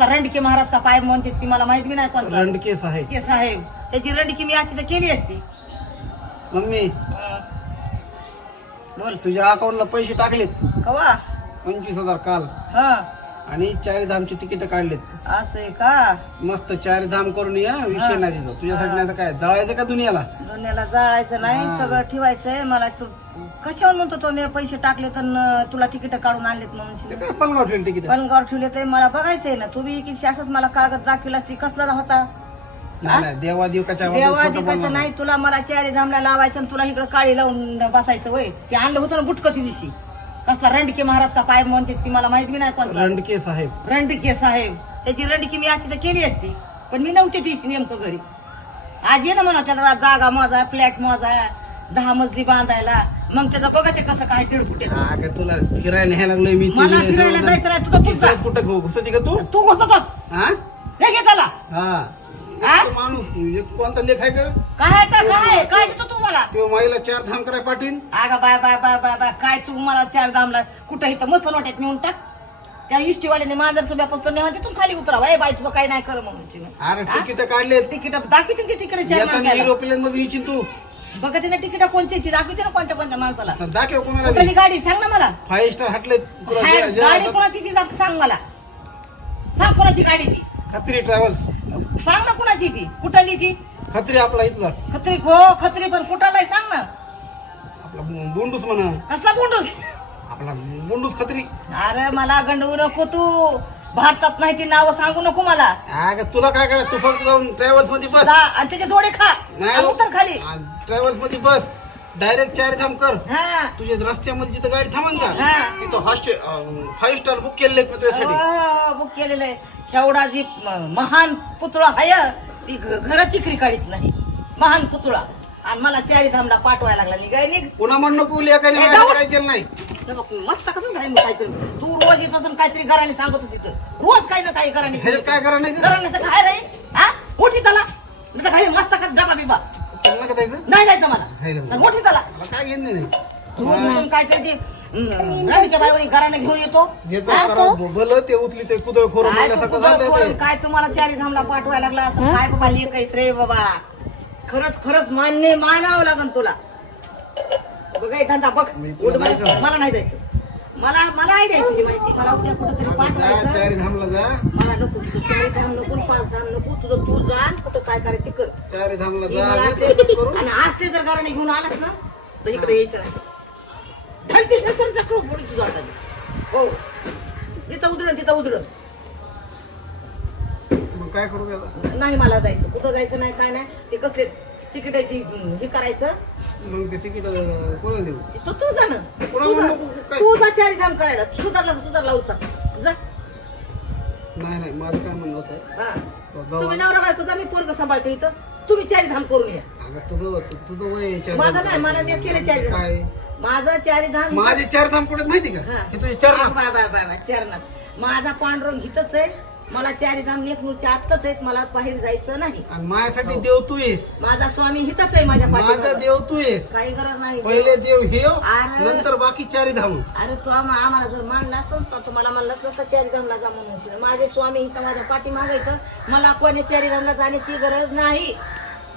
कसला रंडके महाराज का काय म्हणते ती मला माहीत नाही कोणता. रंडके साहेब. के साहेब त्याची रंडकी मी अशी तर केली असती. मम्मी बोल. तुझ्या अकाउंटला पैसे टाकलेत. कवा? पंचवीस हजार काल. हा. आणि चारी धामची तिकीट काढलेत. असं आहे का? मस्त चारी धाम करून या विषय नाही तिथं. तुझ्यासाठी नाही तर काय जळायचं का दुनियाला? दुनियाला जाळायचं नाही. सगळं ठेवायचंय. मला तू कशावर म्हणतो तो मी पैसे टाकले तर तुला तिकीट काढून आणलेत ते म्हणून काय पलगाव ठेवलं तिकीट? पलंगावर ठेवले तर मला बघायचंय ना. तू बी किती असंच मला कागद दाखविला असती कसला होता? नाही नाही देवा देवकाच्या देवा खोटं बोलणार दिकायचं नाही तुला मला चारी धामला लावायचं आणि तुला इकडे काळी लावून बसायचं वय. ते आणलं होतं ना बुटकं ती दिवशी. कसला रंडके महाराज का काय म्हणते ती मला माहीत नाही कोणता. रंडके साहेब. रंडके साहेब. त्याची रंडकी मी अशी तर केली असती पण मी नव्हते ती नेमकं घरी. आज ये ना म्हणा त्याला जागा मोजा फ्लॅट मोजा दहा मजली बांधायला. मग त्याचं बघा ते कसं काय दीड फुटे अगं तुला फिरायला न्यायला लागलोय मी मला फिरायला जायचं नाही, तुझं तूच जा. कुठं घु- घुसती का तू? तू घुसतोस हा? हे घे त्याला. हा. हा? तो माणूस कोणता लेख आहे का काय आहे तर काय काय देतो तू मला? तो माईला चार धाम कराय पाठवीन अगं bye bye bye bye bye. काय तू मला चार दामला कुठं इथं मस्त वाटत नेऊन टाक? त्या इष्टीवाल्याने नेवा तिथून खाली उतरावा. ए बाई तुला काय नाही कर अरे तिकीट काढलेत. तिकीट दाखवते ते तिकडे चार येताना माणसाला. एरोप्लेन मध्ये येशील तू. बघा तिने तिकीट कोणची ती दाखवते ना कोणत्या कोणत्या माणसाला. असं दाखव कोणाला कुठली गाडी सांग ना मला. फाईव्ह स्टार हटले तुला हाय, जे- जे गाडी आता- कोणाची ती दाख- सांग मला. सांग कोणाची गाडी ती. खत्री ट्रॅव्हल्स सांग ना कोणाची ती. कुठली ती? खत्री आपला इथला. खत्री खो खत्री पण कुठाला सांग ना. आपला बुंडूस म्हणा. कसला बोंडूस? आपला बुंडूस खत्री. अरे मला गंडवू नको तू. भारतात नाही ती नावं सांगू नको मला. अगं तुला काय करायचं? तू फक्त जाऊन ट्रॅव्हल्समध्ये बस. जा आणि त्याचे डोळे खा. आणि उतर खाली. ट्रॅव्हल्समध्ये बस. डायरेक्ट चार धाम कर. हा. तुझ्या रस्त्यामध्ये जिथं गाडी थांबन का? हा. तिथं हॉस्टेल फाईव्ह स्टार बुक केलेले आहेत तुझ्यासाठी हो, बुक केलेलं आहे एवढा जी म- महान पुतळा हाय ती घ- घराची चिकरी काढीत नाही. महान पुतळा. आणि मला चारी धामला पाठवायला लागला. निघाय निघ. पुन्हा म्हण नको लेखाने जाऊ. काय केलं नाही. हे बघ, मस्त कसं झालं काहीतरी. तू रोज येत असून काहीतरी घराने सांगत इथं रोज काही ना काही घराने काय करा नाही घराने तर काय रे? हा? मोठी त्याला नाही तर काही मस्त का डबा बिबा. त्यांना का जायचं नाही जायचं मला. तर मला काय घेणं नाही. रोज उठून काहीतरी ते घराने घेऊन येतो. करा भलं ते उचली ते कुदळ खोरून काय तुम्हाला चारी धामला पाठवायला लागला असं? काय बाबा लेखायस रे बाबा. खरंच खरंच मान्य मानावं लागन तुला. बघ धंदा बघ. उठ मला. मला नाही जायचं. मला मला आहे तुझी माहिती. मला उद्या कुठंतरी पाठवायचं. मला नको तुझं चारी धाम नको पाच धाम नको तुझं तू जा आणि कुठं काय करायचं ते कर. चारी धामला हे जा मला ते- करून आणि आज ते जर घराने घेऊन आलास ना तर इकडे यायचं नाही ढलती सर चक्र फोडी तुझा आता हो. जिथं उधळण तिथं उधळण मग काय करू? नाही मला जायचं. कुठं जायचं नाही काय नाही ते कसले तिकीट ती हं, करायचं. मग ते तिकीट कोणाला देऊ? तू तू जा ना. तू जा. तू जा काम करायला. सुधारला सुधारला उसा. जा. नाही नाही माझं काय म्हणणं होतं? हा. तो तुम्ही नवरा बायको जा मी पोरग सांभाळते इथं. तुम्ही चारी धाम करून या. अगं तुझं तु- तुझं वय आहे चार माझं नाही मला मी करायचं. केले चारी काय? धाम माझं चारी धाम माझे चार धाम कुठे माहिती का? हा. हे तुझे चार धाम? बाय बाय बाय बाय माझा पांडुरंग हितच आहे. मला चारी धाम नेकनूरच्या आत्ताच आहेत मला बाहेर जायचं नाही. आणि माझ्यासाठी देव तू येस माझा स्वामी हितच आहे माझ्या माझा पाठीमागं. देव तू येस काही गरज नाही. पहिले देव हे अरे. नंतर बाकी चारी धाम. अरे तू आम्हा- आम्हाला जर मानला असतो तर तुम्हाला म्हणलाच नसतं चारीधामला जा म्हणून. माझे स्वामी इथं माझ्या पाठी मागायचं मला कोणी चारीधामला जाण्याची गरज नाही.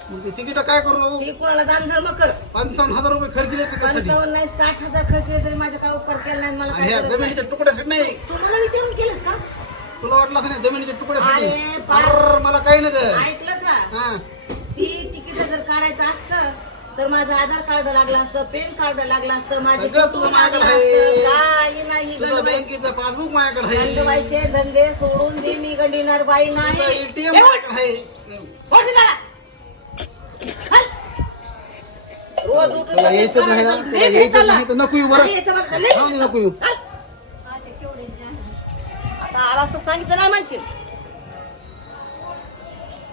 मग ते तिकीट काय करू? ती कोणाला दान धर्म कर. पंचावन्न हजार रुपये खर्च त्यासाठी. पंचावन्न नाही साठ हजार खर्च तरी माझा काय उपकार केला नाही मला आणि काय ह्या गरज नाही. जमिनीच्या तुकड्यासाठी नाही तू मला विचारून केलंस का? तुला वाटलं असं नाही पा- अरे, मला काही नाही. ऐकलं का हा ती तिकीट जर काढायचं असतं तर माझं आधार कार्ड लागलं असतं पेन कार्ड लागलं असतं माझे सगळं तुझं माझ्याकडे आहे. काही नाही तुझं गंडबाई. बँकेचं पासबुक माझ्याकडे आहे गंडबाईचे धंदे सोडून दे मी गंडीणार बाई नाही एटीएम ए, उठ. माझ्याकडे आहे उठ इथं. हल. रोज उठून तुला यायचं नाही ना? करायचं. तुला लेक यायचं चालला. नाही तर नको येऊ बरं. अरे, यायचं बरं. लेक. जाऊ दे, नको येऊ. हल. आता आला असं सांगितलं नाही म्हणशील